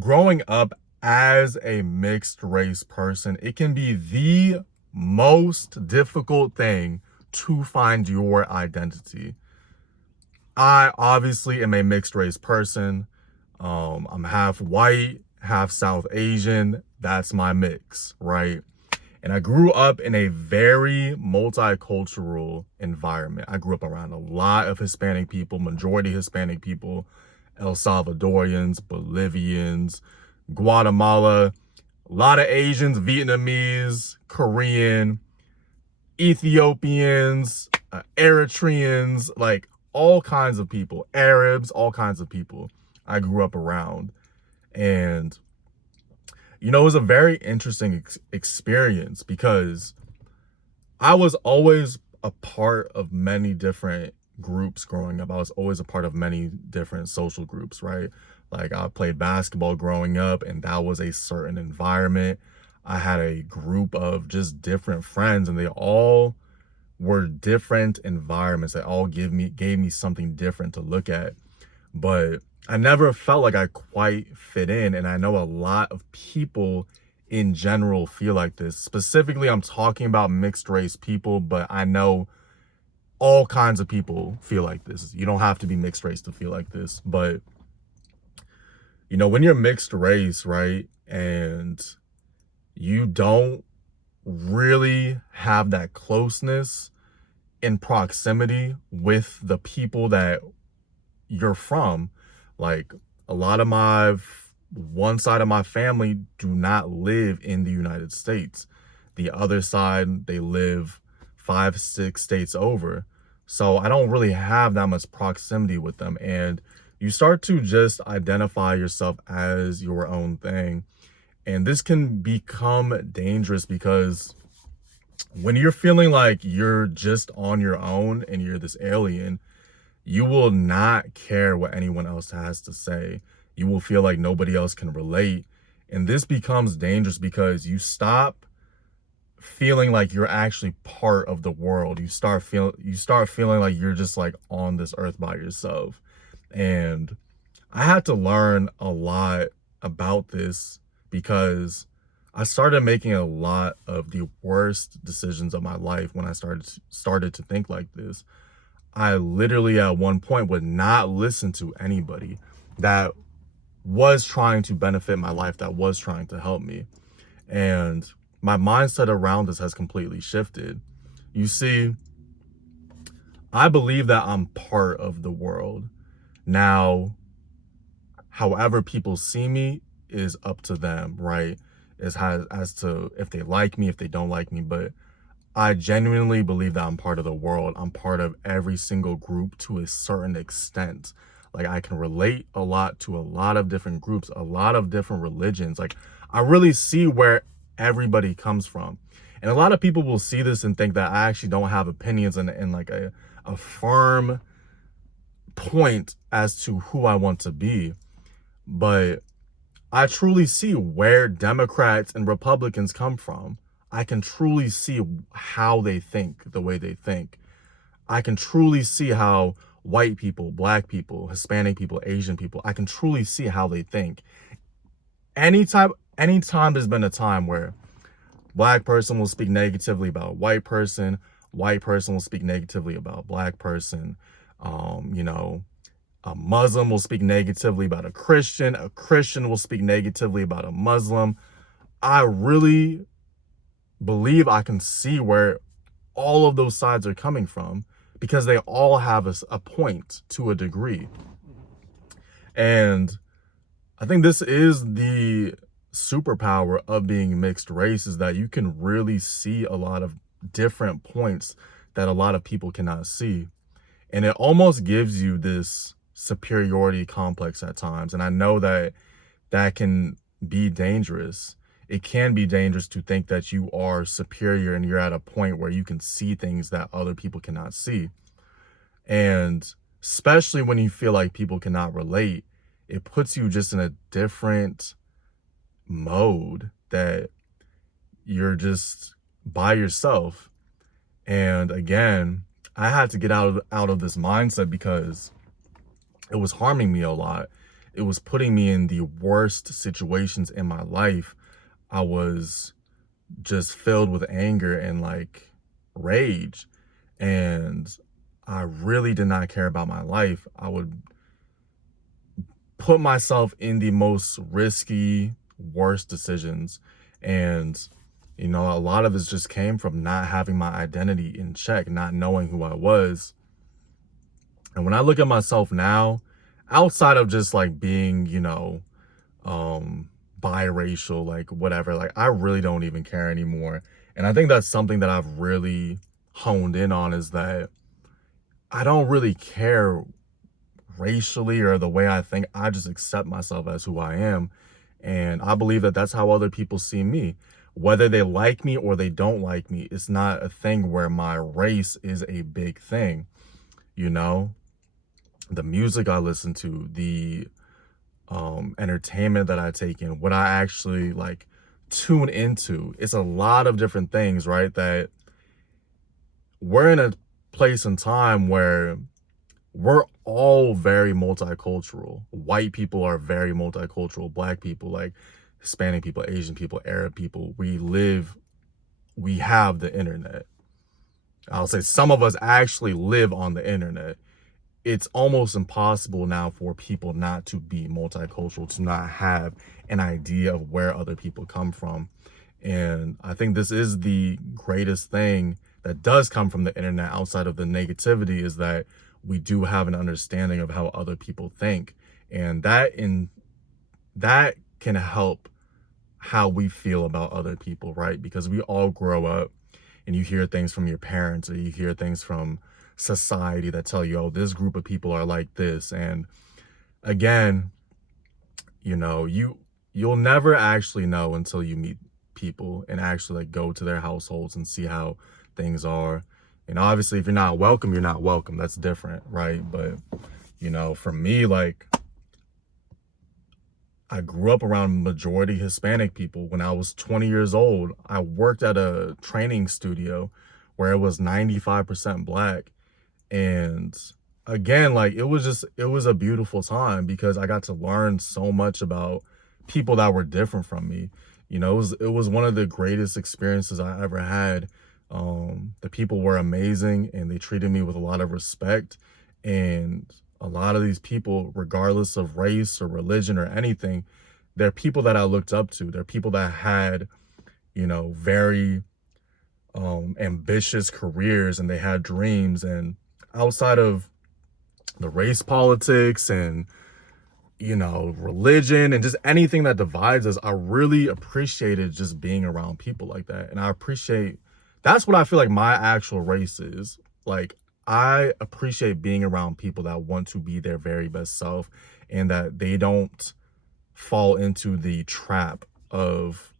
Growing up as a mixed race person, it can be the most difficult thing to find your identity. I obviously am a mixed race person. I'm half white, half South Asian. That's my mix, right? And I grew up in a very multicultural environment. I grew up around a lot of Hispanic people, majority Hispanic people, El Salvadorians, Bolivians, Guatemala, a lot of Asians, Vietnamese, Korean, Ethiopians, Eritreans, like all kinds of people, Arabs, all kinds of people I grew up around. And it was a very interesting experience because I was always a part of many different groups growing up. I was always a part of many different social groups, right? Like I played basketball growing up, and that was a certain environment. I had a group of just different friends, and they all were different environments. They all gave me something different to look at. But I never felt like I quite fit in. And I know a lot of people in general feel like this. Specifically, I'm talking about mixed race people, but I know all kinds of people feel like this. You don't have to be mixed race to feel like this. But, when you're mixed race, right, and you don't really have that closeness in proximity with the people that you're from, like a lot of one side of my family do not live in the United States. The other side, they live 5, 6 states over. So I don't really have that much proximity with them. And you start to just identify yourself as your own thing. And this can become dangerous because when you're feeling like you're just on your own and you're this alien, you will not care what anyone else has to say. You will feel like nobody else can relate. And this becomes dangerous because you stop feeling like you're actually part of the world. You start feeling like you're just like on this earth by yourself. And I had to learn a lot about this because I started making a lot of the worst decisions of my life when I started to think like this. I literally at one point would not listen to anybody that was trying to benefit my life, that was trying to help me. And my mindset around this has completely shifted. You see, I believe that I'm part of the world. Now, however people see me is up to them, right? As to if they like me, if they don't like me. But I genuinely believe that I'm part of the world. I'm part of every single group to a certain extent. Like I can relate a lot to a lot of different groups, a lot of different religions. Like I really see where everybody comes from. And a lot of people will see this and think that I actually don't have opinions and like a firm point as to who I want to be. But I truly see where Democrats and Republicans come from. I can truly see how they think the way they think. I can truly see how white people, black people, Hispanic people, Asian people, I can truly see how they think. Anytime there's been a time where black person will speak negatively about a white person will speak negatively about a black person, you know, a Muslim will speak negatively about a Christian will speak negatively about a Muslim. I really believe I can see where all of those sides are coming from because they all have a point to a degree. And I think this is the superpower of being mixed race, is that you can really see a lot of different points that a lot of people cannot see. And it almost gives you this superiority complex at times. And I know that that can be dangerous. It can be dangerous to think that you are superior and you're at a point where you can see things that other people cannot see. And especially when you feel like people cannot relate, it puts you just in a different mode that you're just by yourself. And again, I had to get out of this mindset because it was harming me a lot. it was putting me in the worst situations in my life. I was just filled with anger and like rage. And I really did not care about my life. I would put myself in the most risky, worst decisions. And, you know, a lot of it just came from not having my identity in check, not knowing who I was. And when I look at myself now, outside of just like being, you know, biracial, like whatever, like I really don't even care anymore. And I think that's something that I've really honed in on, is that I don't really care racially or the way I think. I just accept myself as who I am. And I believe that that's how other people see me. Whether they like me or they don't like me, it's not a thing where my race is a big thing. You know, the music I listen to, the entertainment that I take in, what I actually like tune into, it's a lot of different things, right? That we're in a place and time where we're all very multicultural. White people are very multicultural. Black people, like Hispanic people, Asian people, Arab people, we have the internet. I'll say some of us actually live on the internet. It's almost impossible now for people not to be multicultural, to not have an idea of where other people come from. And I think this is the greatest thing that does come from the internet, outside of the negativity, is that we do have an understanding of how other people think. And that can help how we feel about other people, right? Because we all grow up and you hear things from your parents, or you hear things from society that tell you, oh, this group of people are like this. And again, you know, you'll never actually know until you meet people and actually like go to their households and see how things are. And obviously, if you're not welcome, you're not welcome. That's different, right? But, you know, for me, like, I grew up around majority Hispanic people. When I was 20 years old, I worked at a training studio where it was 95% Black. And again, like, it was a beautiful time because I got to learn so much about people that were different from me. You know, it was one of the greatest experiences I ever had. The people were amazing and they treated me with a lot of respect. And a lot of these people, regardless of race or religion or anything, they're people that I looked up to. They're people that had, you know, very ambitious careers, and they had dreams. And outside of the race politics and, you know, religion and just anything that divides us, I really appreciated just being around people like that. And that's what I feel like my actual race is. Like, I appreciate being around people that want to be their very best self, and that they don't fall into the trap of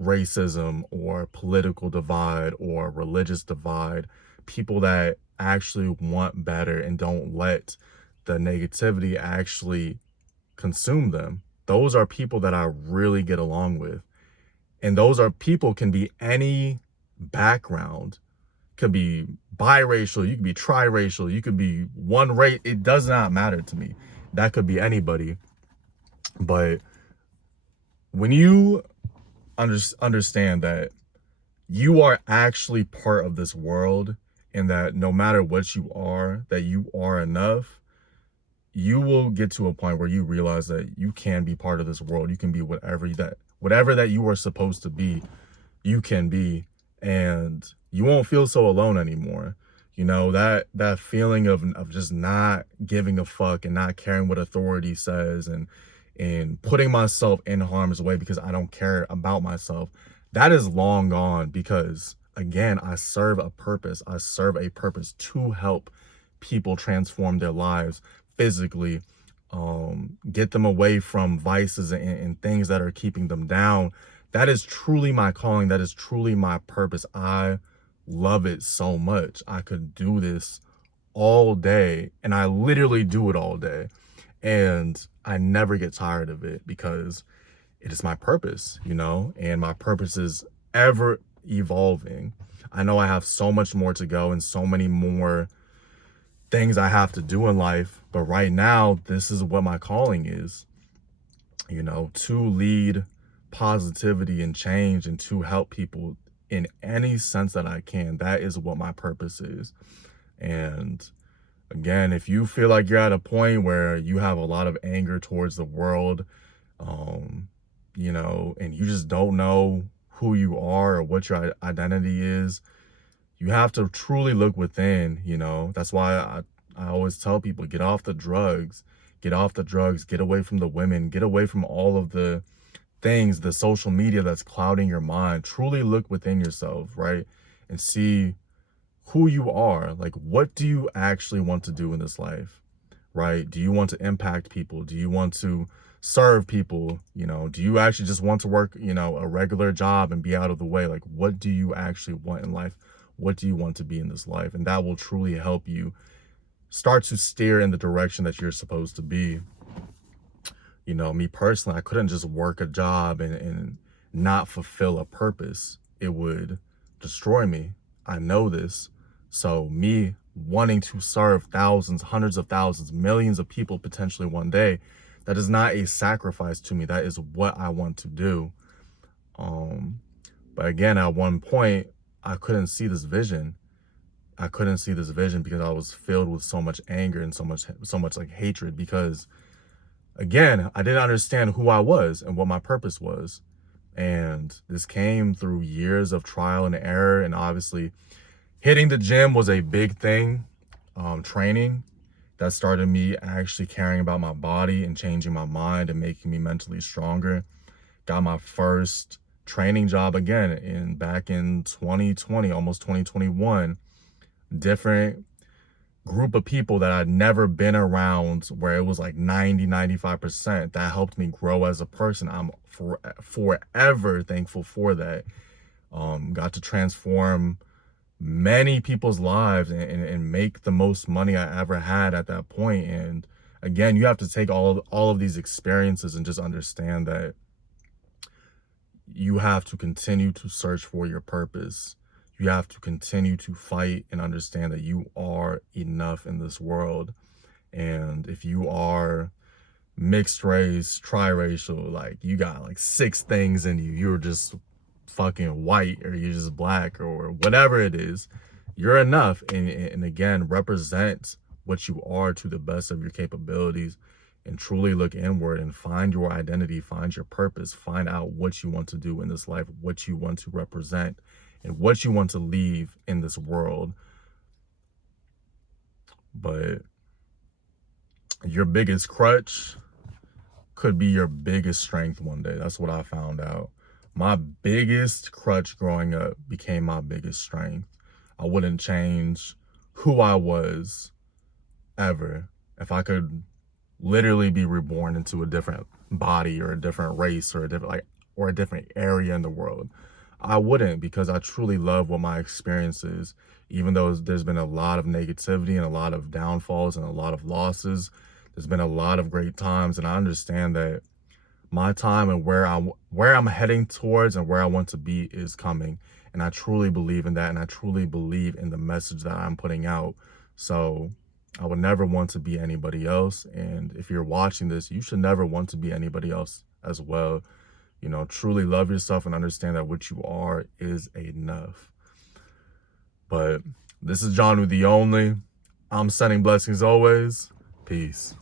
racism or political divide or religious divide. People that actually want better and don't let the negativity actually consume them. Those are people that I really get along with. And those are people, can be any background, could be biracial, you could be triracial, you could be one race. It does not matter to me. That could be anybody. But when you understand that you are actually part of this world, and that no matter what you are, that you are enough, you will get to a point where you realize that you can be part of this world. You can be whatever that you are supposed to be, you can be. And you won't feel so alone anymore. You know, that feeling of just not giving a fuck and not caring what authority says, and putting myself in harm's way because I don't care about myself, that is long gone. Because again, I serve a purpose. I serve a purpose to help people transform their lives physically, get them away from vices and things that are keeping them down. That is truly my calling. That is truly my purpose. I love it so much. I could do this all day, and I literally do it all day. And I never get tired of it because it is my purpose, you know, and my purpose is ever evolving. I know I have so much more to go and so many more things I have to do in life. But right now, this is what my calling is, to lead positivity and change and to help people in any sense that I can. That is what my purpose is. And again, if you feel like you're at a point where you have a lot of anger towards the world, um, and you just don't know who you are or what your identity is, you have to truly look within. That's why I always tell people, get off the drugs, get away from the women, get away from all of the things, the social media that's clouding your mind. Truly look within yourself, right? And see who you are. Like, what do you actually want to do in this life, right? Do you want to impact people? Do you want to serve people? Do you actually just want to work, a regular job and be out of the way? Like, what do you actually want in life? What do you want to be in this life? And that will truly help you start to steer in the direction that you're supposed to be. Me personally, I couldn't just work a job and not fulfill a purpose. It would destroy me. I know this. So me wanting to serve thousands, hundreds of thousands, millions of people potentially one day, that is not a sacrifice to me. That is what I want to do. But again, at one point, I couldn't see this vision. I couldn't see this vision because I was filled with so much anger and so much like hatred, because again, I didn't understand who I was and what my purpose was. And this came through years of trial and error. And obviously hitting the gym was a big thing. Training that started me actually caring about my body and changing my mind and making me mentally stronger. Got my first training job again back in 2020, almost 2021. Different group of people that I'd never been around, where it was like 95%. That helped me grow as a person. I'm forever thankful for that. Got to transform many people's lives and make the most money I ever had at that point. And again, you have to take all of these experiences and just understand that you have to continue to search for your purpose. You have to continue to fight and understand that you are enough in this world. And if you are mixed race, triracial, like you got like 6 things in you, you're just fucking white, or you're just black, or whatever it is, you're enough. And again, represent what you are to the best of your capabilities, and truly look inward and find your identity, find your purpose, find out what you want to do in this life, what you want to represent, and what you want to leave in this world. But your biggest crutch could be your biggest strength one day. That's what I found out. My biggest crutch growing up became my biggest strength. I wouldn't change who I was ever. If I could literally be reborn into a different body or a different race or a different area in the world, I wouldn't, because I truly love what my experience is. Even though there's been a lot of negativity and a lot of downfalls and a lot of losses, there's been a lot of great times, and I understand that my time and where I'm heading towards and where I want to be is coming. And I truly believe in that, and I truly believe in the message that I'm putting out. So I would never want to be anybody else. And if you're watching this, you should never want to be anybody else as well. Truly love yourself and understand that what you are is enough. But this is John with the Only. I'm sending blessings always. Peace.